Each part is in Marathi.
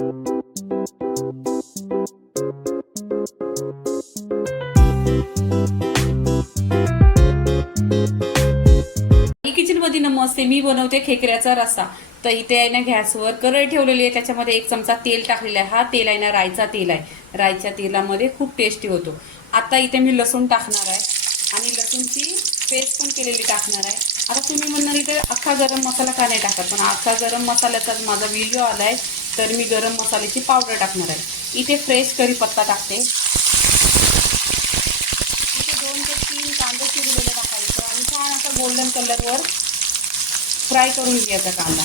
किचन मध्ये नमस्ते, मी बनवते खेकड्याचा रस्सा। तर इथे आहे ना गॅसवर कढई ठेवलेली आहे, त्याच्यामध्ये 1 चमचा तेल टाकलेला आहे। हा तेल आहे ना राईचा तेल आहे, राईच्या तेलामध्ये खूप टेस्टी होतो। आता इथे मी लसूण टाकणार आहे आणि लसूणची पेस्ट पण केलेली टाकणार आहे। आता तुम्ही म्हणणार इथे अख्खा गरम मसाला का नाही टाकत, पण अख्खा गरम मसाल्याचा माझा व्हिडिओ आलाय, तर मी गरम मसाल्याची पावडर टाकणार आहे। इथे फ्रेश कढीपत्ता टाकते, इथे 2 ते 3 कांदे चिरलेले टाकायचं आणि छान असा गोल्डन कलरवर फ्राय करून घ्यायचा कांदा।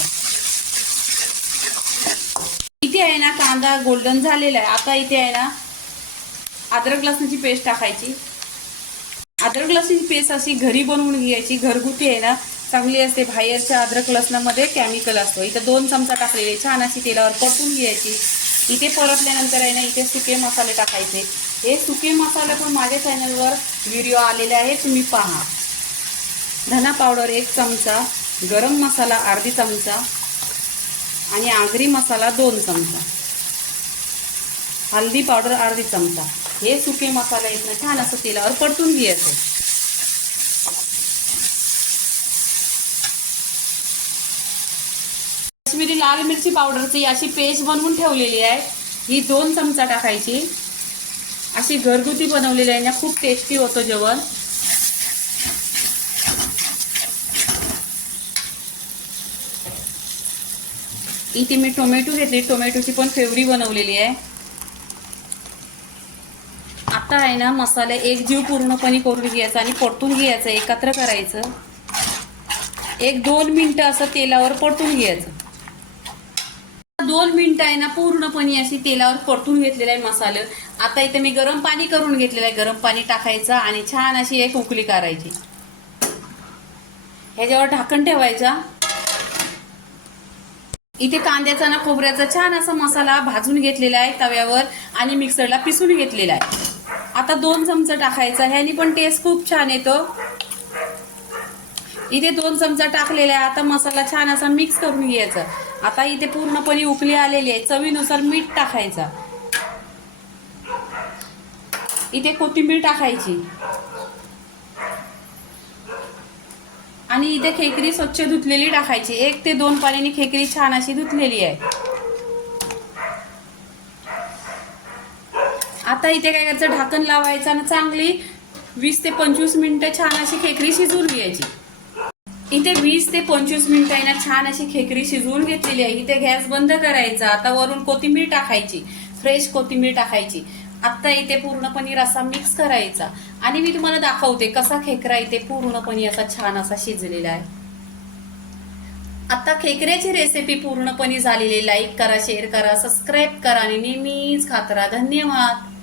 इथे आहे ना कांदा गोल्डन झालेला आहे। आता इथे आहे ना अद्रक लसणाची पेस्ट टाकायची। अद्रक लसणाची पेस्ट अशी घरी बनवून घ्यायची, घरगुती आहे ना चांगली असते। बाहेरच्या अद्रक लसणामध्ये केमिकल असतो। इथे 2 चमचा टाकलेले, छान अशी तेलावर परतून घ्यायची। इथे परतल्यानंतर आहे ना इथे सुके मसाले टाकायचे। हे सुके मसाले पण माझ्या चॅनलवर व्हिडिओ आलेले आहे, तुम्ही पहा। धना पावडर 1 चमचा, गरम मसाला अर्धी चमचा आणि आगरी मसाला 2 चमचा, हल्दी पावडर अर्धी चमचा। हे सुके मसाले आहेत ना छान असं तेलावर परतून घ्यायचं। काश्मीरी लाल मिरची पावडरची अशी पेस्ट बनवून ठेवलेली आहे, ही 2 चमचा टाकायची। अशी घरगुती बनवलेली आहे ना, खूप टेस्टी होतं जेवण। इथे मी टोमॅटो घेतली, टोमॅटोची पण प्युरी बनवलेली आहे। आता आहे ना मसाले एकजीव पूर्णपणे करून घ्यायचा आणि परतून घ्यायचं, एकत्र करायचं। 1-2 मिनिटं असं तेलावर परतून घ्यायचं। 2 मिनिटं आहे ना पूर्णपणे अशी तेलावर परतून घेतलेला आहे मसाले। आता इथे मी गरम पाणी करून घेतलेलं आहे, गरम पाणी टाकायचं आणि छान अशी एक उकळी करायची। ह्याच्यावर ढाकण ठेवायचा। इथे कांद्याचा ना खोबऱ्याचा छान असा मसाला भाजून घेतलेला आहे तव्यावर आणि मिक्सरला पिसून घेतलेला आहे। आता 2 चमचा टाकायचा, ह्यानी पण टेस्ट खूप छान येतो। इथे 2 चमचा टाकलेला आहे। आता मसाला छान असा मिक्स करून घ्यायचा। आता इथे पूर्णपणे उकळी आलेली आहे, चवीनुसार मीठ टाकायचा। इथे कोथिंबीर टाकायची आणि इथे खेकडी स्वच्छ धुतलेली टाकायची। 1 ते 2 पाण्याने खेकडी छान अशी धुतलेली आहे। आता इथे काय करायचं, ढाकण लावायचं आणि चांगली 20 ते 25 मिनिटं छान अशी खेकडी शिजवून घ्यायची। इथे 20 ते 25 मिनिटं आहे ना छान अशी खेकडी शिजवून घेतलेली आहे। इथे गॅस बंद करायचा। आता वरून कोथिंबीर टाकायची, फ्रेश कोथिंबीर टाकायची। आता इथे पूर्णपणे रस्सा मिक्स करायचा आणि मी तुम्हाला दाखवते कसा खेकडा इथे पूर्णपणे असा छान असा शिजलेला आहे। आता खेकड्याची रेसिपी पूर्णपणे झालेली, लाईक करा, शेअर करा, सबस्क्राईब करा आणि नेहमीच खात राहा। धन्यवाद।